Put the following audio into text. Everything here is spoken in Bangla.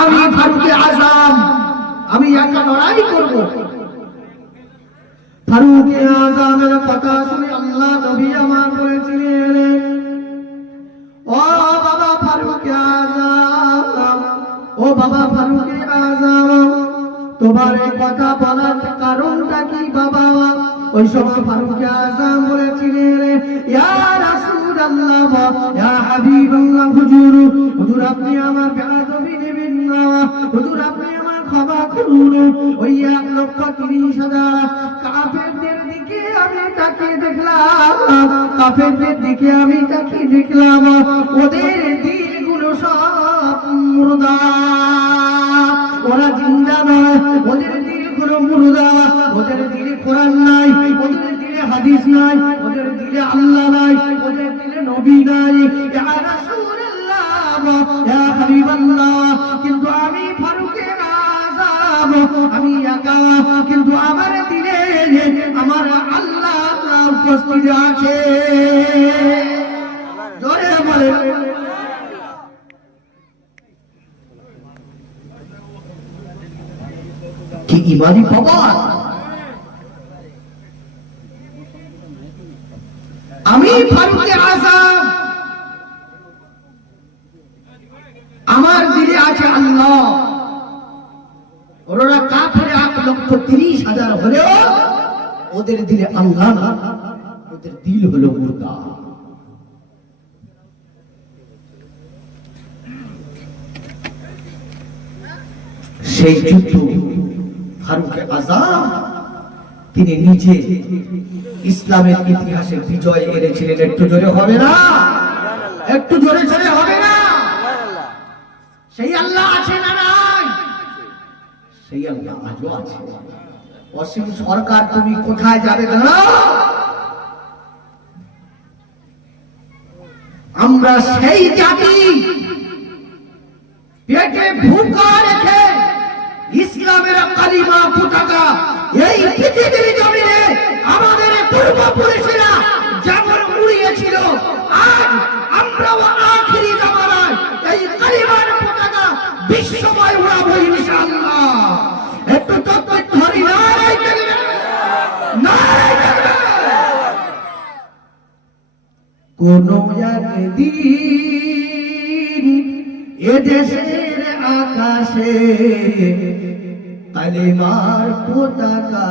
আমি ফারুকে আজম আমি একা লড়াই করব। ফারুকে আজমের কথা শুনে আল্লাহ নবী আমার বলেছিলেন ও বাবা ফারুকে আজম, ও বাবা ফারুকে আজম, তোমার এই কথা বলার কারণটা কি বাবা? ওই সময় ফারুকে আজম বলেছিলেন ইয়া রাসূলুল্লাহ হুজুর হুজুর আপনি আমার বেয়াদবি হুজুর, আপনি আমার ক্ষমা করুন। ওই এক লক্ষ তিরিশ হাজার কাফেরদের দিকে আমি তাকিয়ে দেখলাম। কাফেরদের দিকে আমি তাকিয়ে দেখলাম। ওদের দিলগুলো সব মুর্দা। ওরা জিন্দা নয়, ওদের দিলগুলো মুর্দা। ওদের দিলে কোরআন নাই, ওদের দিলে হাদিস নাই, ওদের দিলে আল্লাহ নাই, ওদের দিলে নবী নাই। ইয়া রাসূলুল্লাহ, ইয়া হাবিবাল্লাহ। কিন্তু আমি ফারুকে আযম আমি একা। কিন্তু আমার দিলে আমার আল্লাহ উপস্থিত আছে। জোরে বলে আমি ফারুকে আজম আমার দিলে আছে আল্লাহ ওরা কাফের এক লক্ষ তিরিশ হাজার হলেও ওদের দিলে আল্লাহ না ওদের দিল হলো মুর্দা। সেই যুদ্ধ ফারুকে আজম তিনি নিজে ইসলামের ইতিহাসে বিজয় এনেছিলেন একটু জোরে হবে না? একটু জোরে জোরে হবে না? সেই আল্লাহ আছে না? সেই আল্লাহ আজও আছে অসীম সরকার তুমি কোথায় যাবে না আমরা সেই জাতি পেটে ভুকা রেখে ইসলামের কালিমা কোন একদিন এদেশের আকাশে কালিমার পতাকা